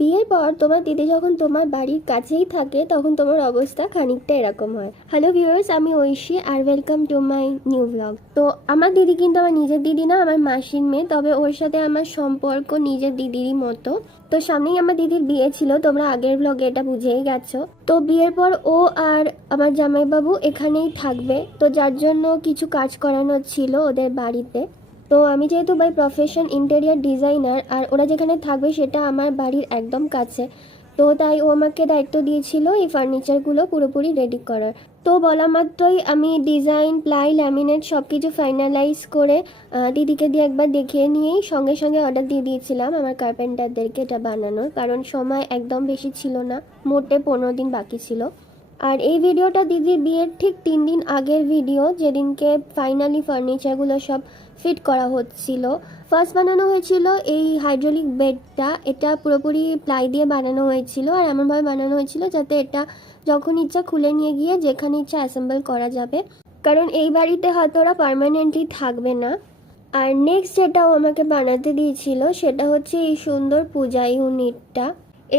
বিয়ের পর তোমার দিদি যখন তোমার বাড়ির কাছেই থাকে তখন তোমার অবস্থা খানিকটা এরকম হয়। হ্যালো ভিউয়ার্স, আমি ঐশী আর welcome to my new blog. তো আমার দিদি কিন্তু আমার নিজের দিদি না, আমার মাসির মেয়ে, তবে ওর সাথে আমার সম্পর্ক নিজের দিদিরই মতো। তো সামনেই আমার দিদির বিয়ে ছিল, তোমরা আগের ব্লগে এটা বুঝেই গেছো। তো বিয়ের পর ও আর আমার জামাইবাবু এখানেই থাকবে, তো যার জন্য কিছু কাজ করানো ছিল ওদের বাড়িতে। তো আমি যেহেতু বাই প্রফেশন ইন্টেরিয়ার ডিজাইনার, আর ওরা যেখানে থাকবে সেটা আমার বাড়ির একদম কাছে, তো তাই ও আমাকে দায়িত্ব দিয়েছিল এই ফার্নিচারগুলো পুরোপুরি রেডি করার। তো বলা মাত্রই আমি ডিজাইন, প্লাই, ল্যামিনেট সব কিছু ফাইনালাইজ করে দিদিকে দিয়ে একবার দেখিয়ে নিয়েই সঙ্গে সঙ্গে অর্ডার দিয়ে দিয়েছিলাম আমার কার্পেন্টারদেরকে এটা বানানোর, কারণ সময় একদম বেশি ছিল না, মোটে 15 দিন বাকি ছিল। আর এই ভিডিওটা দিদির বিয়ের ঠিক 3 দিন আগের ভিডিও, যেদিনকে ফাইনালি ফার্নিচারগুলো সব ফিট করা হচ্ছিল। ফার্স্ট বানানো হয়েছিল এই হাইড্রোলিক বেডটা, এটা পুরোপুরি প্লাই দিয়ে বানানো হয়েছিল, আর এমনভাবে বানানো হয়েছিল যাতে এটা যখন ইচ্ছা খুলে নিয়ে গিয়ে যেখানে ইচ্ছা অ্যাসেম্বল করা যাবে, কারণ এই বাড়িতে হয়তো ওরা পার্মানেন্টলি থাকবে না। আর নেক্সট যেটাও আমাকে বানাতে দিয়েছিল সেটা হচ্ছে এই সুন্দর পূজা ইউনিটটা।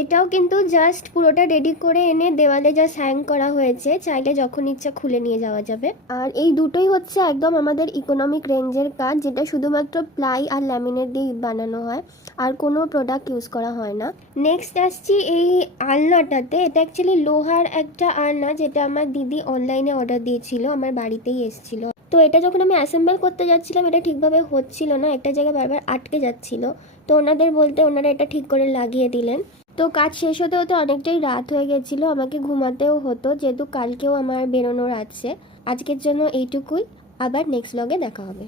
এটাও কিন্তু জাস্ট পুরোটা রেডি করে এনে দেওয়ালে জাস্ট হ্যাং করা হয়েছে, চাইলে যখন ইচ্ছা খুলে নিয়ে যাওয়া যাবে। আর এই দুটোই হচ্ছে একদম আমাদের ইকোনমিক রেঞ্জের কাজ, যেটা শুধুমাত্র প্লাই আর ল্যামিনেট দিয়ে বানানো হয়, আর কোনো প্রোডাক্ট ইউজ করা হয় না। নেক্সট আসছি এই আলনাটাতে। এটা অ্যাকচুয়ালি লোহার একটা আলনা, যেটা আমার দিদি অনলাইনে অর্ডার দিয়েছিল, আমার বাড়িতেই এসেছিলো। তো এটা যখন আমি অ্যাসেম্বল করতে যাচ্ছিলাম এটা ঠিকভাবে হচ্ছিল না, একটা জায়গায় বারবার আটকে যাচ্ছিল। তো ওনাদের বলতে ওনারা এটা ঠিক করে লাগিয়ে দিলেন। তো কাজ শেষ হতে হতে অনেকটাই রাত হয়ে গেছিলো, আমাকে ঘুমাতেও হতো, যেহেতু কালকেও আমার বেরোনোর আছে। আজকের জন্য এইটুকুই, আবার নেক্সট ব্লগে দেখা হবে।